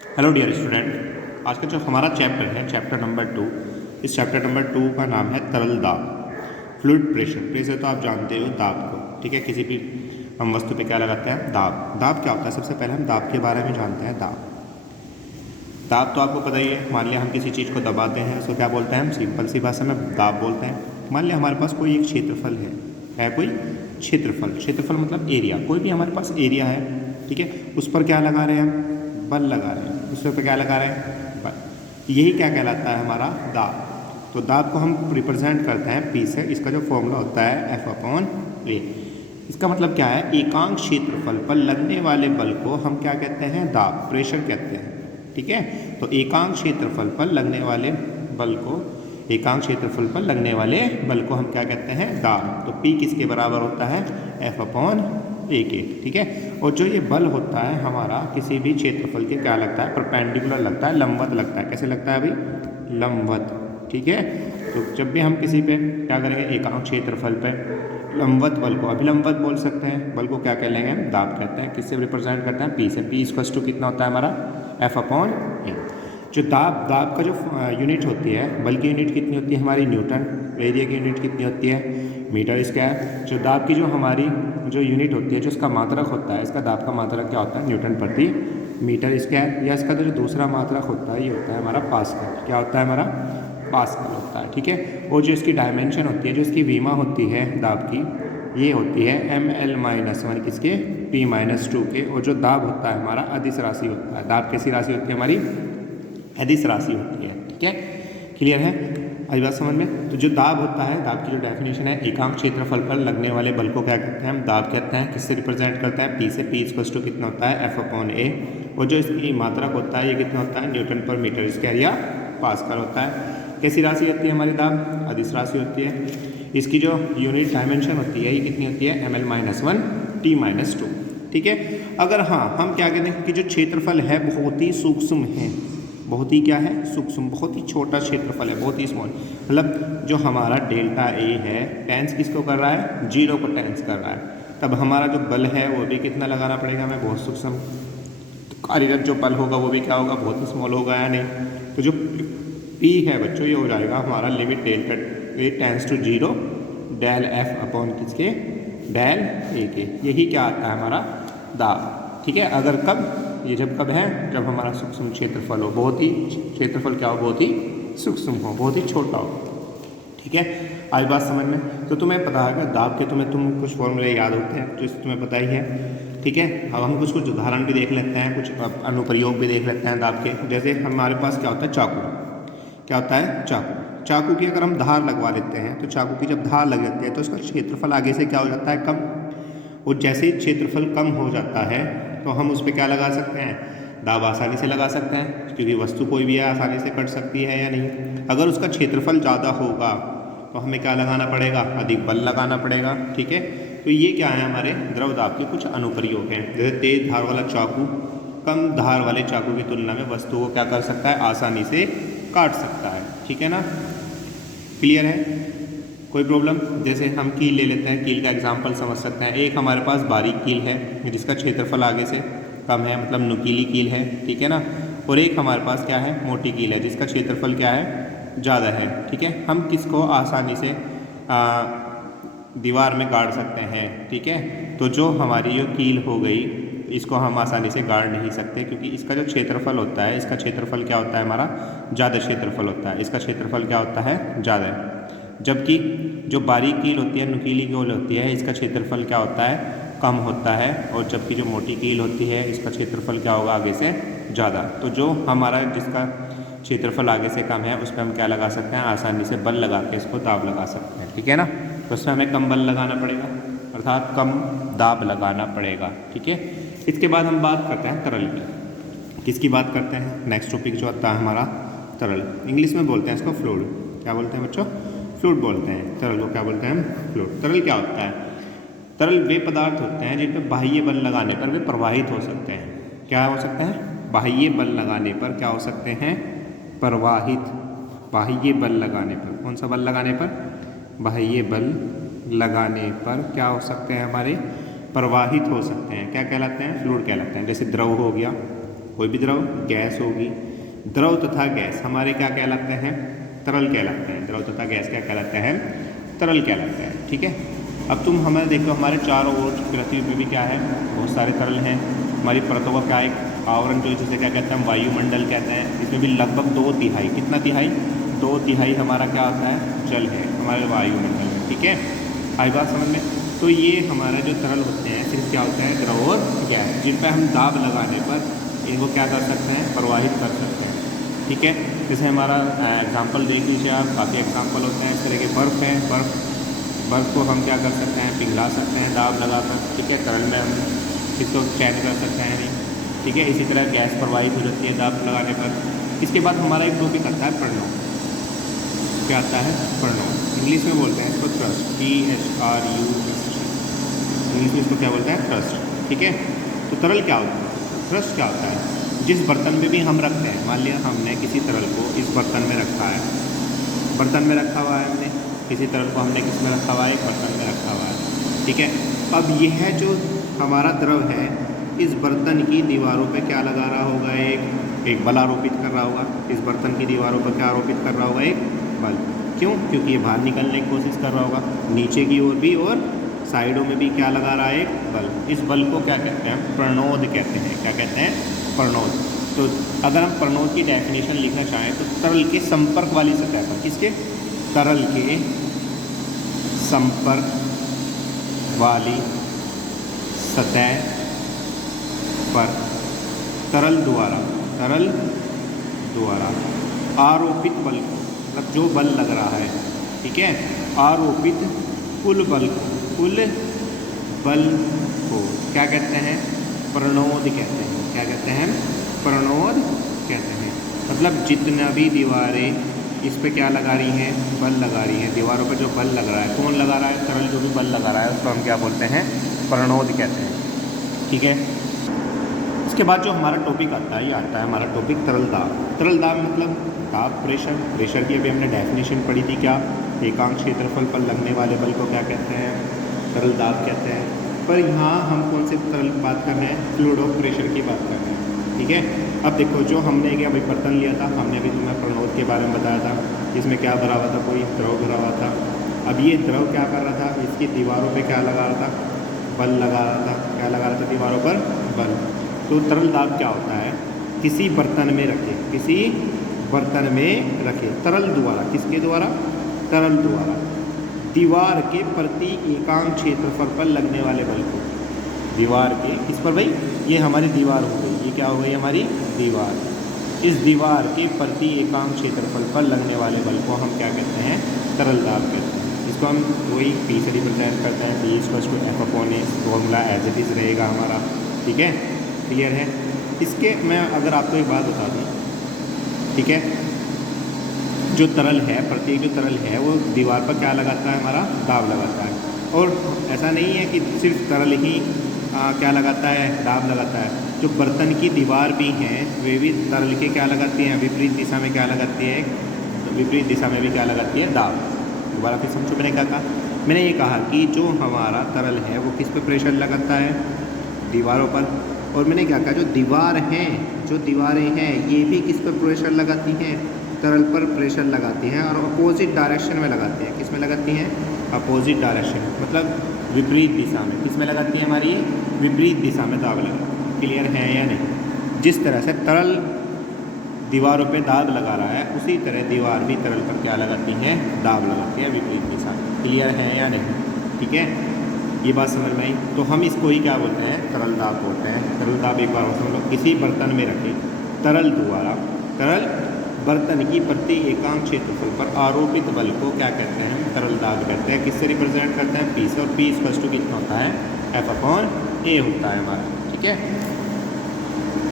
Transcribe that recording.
Hello dear student, आज का जो हमारा चैप्टर है चैप्टर नंबर 2। इस चैप्टर नंबर 2 का नाम है तरल दाब, फ्लूइड प्रेशर। प्रेशर तो आप जानते हो दाब को, ठीक है। किसी भी हम वस्तु पे क्या लगाते हैं, दाब। दाब क्या होता है, सबसे पहले हम दाब के बारे में जानते हैं। दाब दाब तो आपको पता ही है। मान लिया हम किसी चीज़ को दबाते हैं, उसको क्या बोलते हैं हम, सिंपल सी भाषा में दाब बोलते हैं। मान लिया हमारे पास कोई एक क्षेत्रफल है कोई क्षेत्रफल। क्षेत्रफल मतलब एरिया, कोई भी हमारे पास एरिया है, ठीक है। उस पर क्या लगा रहे हैं हम, बल लगा रहे हैं। उस पर क्या लगा रहे हैं, बल। यही क्या कहलाता है, हमारा दाब। तो दाब को हम रिप्रेजेंट करते हैं पी से। इसका जो फॉर्मूला होता है F/A। इसका मतलब क्या है, एकांक क्षेत्रफल पर लगने वाले बल को हम क्या कहते हैं, दाब, प्रेशर कहते हैं, ठीक है। तो एकांक क्षेत्रफल पर लगने वाले बल को, एकांक क्षेत्रफल पर लगने वाले बल को हम क्या कहते हैं, दाब। तो P किसके बराबर होता है, F/A के, ठीक है। और जो ये बल होता है हमारा किसी भी क्षेत्रफल के क्या लगता है, परपेंडिकुलर लगता है, लंबवत लगता है। कैसे लगता है अभी, लंबवत, ठीक है। तो जब भी हम किसी पे क्या करेंगे, एकांक क्षेत्रफल पे लंबवत बल को अभिलंबवत बोल सकते हैं। बल को क्या कह लेंगे, दाब कहते हैं। किससे रिप्रेजेंट करते हैं, P से। P इक्वल्स टू कितना होता है हमारा, F/A। जो दाब का जो यूनिट होती है, बल की यूनिट कितनी होती है हमारी, न्यूटन। एरिया की यूनिट कितनी होती है, मीटर स्क्वायर। जो दाब की जो हमारी जो यूनिट होती है, जो इसका मात्रक होता है, इसका दाब का मात्रक क्या होता है, न्यूटन प्रति मीटर स्क्वायर। या इसका जो दूसरा मात्रक होता है, ये होता है हमारा पास्कल। क्या होता है हमारा, पास्कल होता है, ठीक है। और जो इसकी डायमेंशन होती है, जो इसकी विमा होती है दाब की, ये होती है ml-1 किसके, P-2 के। और जो दाब होता है हमारा अदिश राशि होता है। दाब कैसी राशि होती है हमारी, अदिश राशि होती है, ठीक है। क्लियर है, आई बात समझ में। तो जो दाब होता है, दाब की जो डेफिनेशन है, एकांक क्षेत्रफल पर लगने वाले बल को क्या कहते हैं हम, दाब कहते हैं। किससे रिप्रेजेंट करते हैं, P से। P इक्वल्स टू कितना होता है, F/A। और जो इसकी मात्रक होता है, ये कितना होता है, न्यूटन पर मीटर स्क्वायर या पास्कल होता है। कैसी राशि होती है हमारी दाब, अदिश राशि होती है। इसकी जो यूनिट डायमेंशन होती है, ये कितनी होती है, ml-1 T-2, ठीक है। अगर हाँ हम क्या कहते हैं कि जो क्षेत्रफल है बहुत ही सूक्ष्म है, बहुत ही क्या है, सूक्ष्म, बहुत ही छोटा क्षेत्रफल है, बहुत ही स्मॉल। मतलब जो हमारा डेल्टा ए है, टेंस किसको कर रहा है, 0 को टेंस कर रहा है। तब हमारा जो बल है वो भी कितना लगाना पड़ेगा हमें, बहुत सूक्ष्म। तो कार्यरत जो बल होगा वो भी क्या होगा, बहुत ही स्मॉल होगा या नहीं। तो जो P है बच्चों, ये हो जाएगा हमारा limit delta A tends to 0 del F/ किसके, डेल ए के। यही क्या आता है हमारा दाब, ठीक है। अगर कब, ये जब कब है, जब हमारा सूक्ष्म क्षेत्रफल हो, बहुत ही क्षेत्रफल क्या हो, बहुत ही सूक्ष्म हो, बहुत ही छोटा हो, ठीक है। आज बात समझ में। तो तुम्हें पता है दाब के, तुम कुछ फॉर्मूले याद होते हैं, जो तुम्हें पता ही है, ठीक है। अब हम कुछ उदाहरण भी देख लेते हैं, कुछ अनुप्रयोग भी देख लेते हैं दाब के। जैसे हमारे पास क्या होता है, चाकू। क्या होता है, चाकू। चाकू की अगर हम धार लगवा लेते हैं, तो चाकू की जब धार लग जाती है तो उसका क्षेत्रफल आगे से क्या हो जाता है, कम। और जैसे ही क्षेत्रफल कम हो जाता है तो हम उस पर क्या लगा सकते हैं, दाब आसानी से लगा सकते हैं, क्योंकि वस्तु कोई भी है आसानी से कट सकती है या नहीं। अगर उसका क्षेत्रफल ज़्यादा होगा तो हमें क्या लगाना पड़ेगा, अधिक बल लगाना पड़ेगा, ठीक है। तो ये क्या है, हमारे द्रव दाब के कुछ अनुप्रयोग हैं। जैसे तेज धार वाला चाकू कम धार वाले चाकू की तुलना में वस्तु को क्या कर सकता है, आसानी से काट सकता है, ठीक है ना। क्लियर है, कोई प्रॉब्लम। जैसे हम कील ले लेते हैं, कील का एग्जांपल समझ सकते हैं। एक हमारे पास बारीक कील है जिसका क्षेत्रफल आगे से कम है, मतलब नुकीली कील है, ठीक है ना। और एक हमारे पास क्या है, मोटी कील है जिसका क्षेत्रफल क्या है, ज़्यादा है, ठीक है। हम किसको आसानी से दीवार में गाड़ सकते हैं, ठीक है। तो जो हमारी जो कील हो गई, इसको हम आसानी से गाड़ नहीं सकते, क्योंकि इसका जो क्षेत्रफल होता है, इसका क्षेत्रफल क्या होता है हमारा, ज़्यादा क्षेत्रफल होता है। इसका क्षेत्रफल क्या होता है, ज़्यादा है। जबकि जो बारीक कील होती है, नुकीली कील होती है, इसका क्षेत्रफल क्या होता है, कम होता है। और जबकि जो मोटी कील होती है, इसका क्षेत्रफल क्या होगा, आगे से ज़्यादा। तो जो हमारा जिसका क्षेत्रफल आगे से कम है, उस पर हम क्या लगा सकते हैं, आसानी से बल लगा के इसको दाब लगा सकते हैं, ठीक है ना। तो उसमें हमें कम बल लगाना पड़ेगा, अर्थात कम दाब लगाना पड़ेगा, ठीक है। इसके बाद हम बात करते हैं तरल की। किसकी बात करते हैं, नेक्स्ट टॉपिक जो आता है हमारा तरल। इंग्लिश में बोलते हैं इसको फ्लूइड। क्या बोलते हैं बच्चों, फ्लूइड बोलते हैं। तरल को क्या बोलते हैं, फ्लूइड। तरल क्या होता है, तरल वे पदार्थ होते हैं जिन पर बाह्य बल लगाने पर वे प्रवाहित हो सकते हैं। क्या हो सकते हैं, बाह्य बल लगाने पर क्या हो सकते हैं, प्रवाहित। बाह्य बल लगाने पर, कौन सा बल लगाने पर, बाह्य बल लगाने पर क्या हो सकते हैं हमारे, प्रवाहित हो सकते हैं। क्या कहलाते हैं, फ्लूइड कहलाते हैं। जैसे द्रव हो गया, कोई भी द्रव, गैस होगी, द्रव तथा गैस हमारे क्या कहलाते हैं? तरल कहलाते हैं। द्रव तथा गैस क्या कहलाते हैं? तरल कहलाते हैं। ठीक है, अब तुम हमें देखो, हमारे चारों ओर पृथ्वी पे भी क्या है? बहुत सारे तरल हैं। हमारी परतों का क्या एक आवरण जो जिसे क्या कहते हैं? वायुमंडल कहते हैं। इसमें भी लगभग 2/3, कितना तिहाई? 2/3 हमारा क्या होता है? जल है हमारे वायुमंडल में। ठीक है, आई बात समझ में? तो ये हमारा जो तरल होते हैं सिर्फ क्या होता है? द्रव और गैस, जिन पर हम दाब लगाने पर इनको क्या कर सकते हैं? प्रवाहित कर सकते हैं। ठीक है, जैसे हमारा एग्जाम्पल देख लीजिए आप, काफ़ी एग्जाम्पल होते हैं इस तरह के। बर्फ़ है, बर्फ़ को हम क्या कर सकते हैं? पिघला सकते हैं दाब लगाकर। ठीक है, तरल में हम इसको चैन कर सकते हैं नहीं। ठीक है, इसी तरह गैस प्रवाहित हो जाती है दाब लगाने पर। इसके बाद हमारा एक टॉपिक आता है प्रणव। क्या आता है? प्रणव। इंग्लिश में बोलते हैं इसको थ्रस्ट, THRUST। इंग्लिश में इसको क्या बोलते हैं? थ्रस्ट। ठीक है, तो तरल क्या होता है? थ्रस्ट क्या होता है? जिस बर्तन में भी हम रखते हैं, मान लिया हमने किसी तरल को इस बर्तन में रखा है, बर्तन में रखा हुआ है हमने किसी तरल को, हमने किस में रखा हुआ है? एक बर्तन में रखा हुआ है। ठीक है, अब यह जो हमारा द्रव है इस बर्तन की दीवारों पे क्या लगा रहा होगा? एक बल आरोपित कर रहा होगा। इस बर्तन की दीवारों पर क्या आरोपित कर रहा होगा? एक बल। क्यों? क्योंकि ये बाहर निकलने की कोशिश कर रहा होगा, नीचे की ओर भी और साइडों में भी क्या लगा रहा है? एक बल। इस बल को क्या कहते हैं? प्रणोद कहते हैं। क्या कहते हैं? प्रणोद। तो अगर हम प्रणोद की डेफिनेशन लिखना चाहें तो तरल के संपर्क वाली सतह पर, किसके? तरल के संपर्क वाली सतह पर तरल द्वारा आरोपित बल को, मतलब जो बल लग रहा है, ठीक है, आरोपित कुल बल को क्या कहते हैं? प्रणोद कहते हैं। क्या कहते हैं? प्रणोद कहते हैं। मतलब जितना भी दीवारें इस पे क्या लगा रही हैं? बल लगा रही हैं। दीवारों पर जो बल लग रहा है, कौन लगा रहा है? तरल जो भी बल लगा रहा है उसको हम क्या बोलते हैं? प्रणोद कहते हैं। ठीक है, इसके बाद जो हमारा टॉपिक आता है, ये आता है हमारा टॉपिक तरल दाब। तरल दाब मतलब दाब, प्रेशर की अभी हमने डेफिनेशन पढ़ी थी। क्या? एकांक क्षेत्रफल पर लगने वाले बल को क्या कहते हैं? तरल दाब कहते हैं। पर यहाँ हम कौन से तरल की बात कर रहे हैं? फ्लूइड ऑफ प्रेशर की बात कर रहे हैं। ठीक है, अब देखो, जो हमने क्या भाई बर्तन लिया था, हमने भी तुम्हें प्रणोद के बारे में बताया था। इसमें क्या भरा हुआ था? कोई द्रव भरा हुआ था। अब ये द्रव क्या कर रहा था? इसकी दीवारों पे क्या लगा रहा था? बल लगा रहा था। क्या लगा रहा था? दीवारों पर बल। तो तरल दाब क्या होता है? किसी बर्तन में रखे तरल द्वारा, किसके द्वारा? तरल द्वारा दीवार के प्रति एकांक क्षेत्रफल पर लगने वाले बल को, दीवार के किस पर भाई? ये हमारी दीवार हो गई, ये क्या हो गई? हमारी दीवार। इस दीवार के प्रति एकांक क्षेत्रफल पर लगने वाले बल को हम क्या कहते हैं? तरल दाब कहते हैं। इसको हम वही P से रिप्रेजेंट करते हैं। P=F/A, formula as it is रहेगा हमारा। ठीक है, क्लियर है? इसके मैं अगर आपको एक बात बता दूँ, ठीक है, जो तरल है, प्रत्येक जो तरल है वो दीवार पर क्या लगाता है? हमारा दाब लगाता है। और ऐसा नहीं है कि सिर्फ तरल ही क्या लगाता है? दाब लगाता है। जो बर्तन की दीवार भी हैं वे भी तरल के क्या लगाती हैं? विपरीत दिशा में क्या लगाती है? तो विपरीत दिशा में भी क्या लगाती है? दाब। दोबारा फिर समझो मैंने क्या कहा? मैंने ये कहा कि जो हमारा तरल है वो किस पे प्रेशर लगाता है? दीवारों पर। और मैंने क्या कहा? जो दीवारें हैं ये भी किस पर प्रेशर लगाती हैं? तरल पर प्रेशर लगाती हैं, और अपोजिट डायरेक्शन में लगाती हैं। किस में लगाती हैं? अपोजिट डायरेक्शन, मतलब विपरीत दिशा में। किस में लगाती है? हमारी विपरीत दिशा में दाब लगा। क्लियर है या नहीं? जिस तरह से तरल दीवारों पे दाब लगा रहा है, उसी तरह दीवार भी तरल पर क्या लगाती हैं? दाब लगाती है विपरीत दिशा में। क्लियर है या नहीं? ठीक है, ये बात समझ में आई? तो हम इसको ही क्या बोलते हैं? तरल दाब बोलते हैं। तरल दाब एक बार और समझ लो, किसी बर्तन में रखे तरल बर्तन की प्रति एकांक क्षेत्रफल पर आरोपित बल को क्या कहते हैं? तरल दाब कहते हैं। किससे रिप्रेजेंट करते हैं? P से। और P कितना होता है? F/A होता है हमारा। ठीक है।